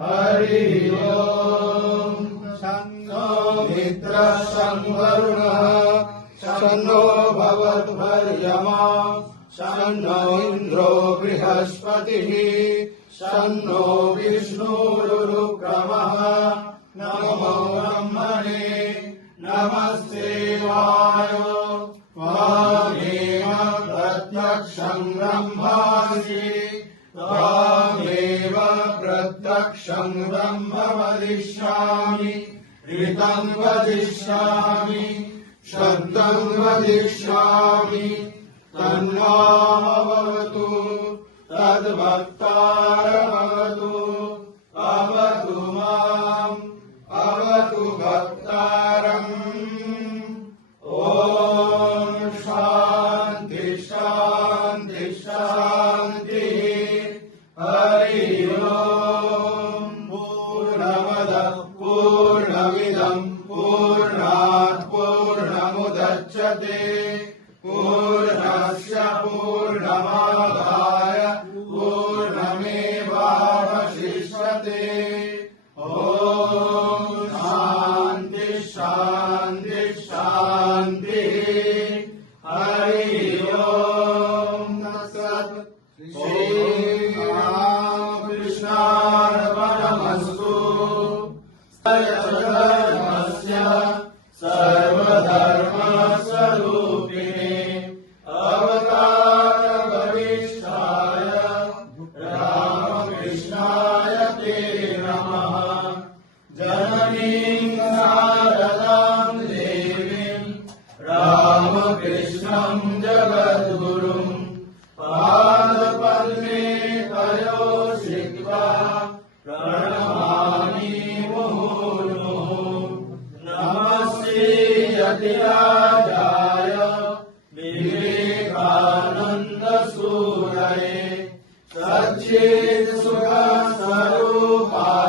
हरि ओम। शन्नो मित्रः शं वरुणः शन्नो भवद्वर्यमा शन्नो इन्द्रो बृहस्पतिः शन्नो विष्णुरुक्रमः। नमो ब्रह्मणे नमस्ते वायो त्वामेव प्रत्यक्षं ब्रह्मासि त्वामेव प्रत्यक्षं ब्रह्म वदिष्यामि ऋतं वदिष्यामि शब्दं वदिष्यामि तन्नामवतु तद्भक्तारमवतु अवतु माम् अवतु भक्तारम्। ओम शांति शांति शांति। हरि ओम। पूर्णमदः पूर्णमिदं पूर्णात् पूर्णमुदच्यते पूर्णस्य पूर्णमादाय पूर्णमेवावशिष्यते। ओम शांति शांति शांति। हरि ओम। तत्सत्। श्रीकृष्णार्पणमस्तु। धर्मस्य सर्वधर्मस्वरूपिणे अवतारवरिष्ठाय रामकृष्णाय ते नमः। जननीं शारदां देवीं रामकृष्णं जगद्गुरुं पादपद्मे तयो श्रित्वा प्रणमामि मुहुर्मुहुः। नमस्ते यतिराजाय विवेकानन्दसूरये सच्चित्सुखस्वरूपाय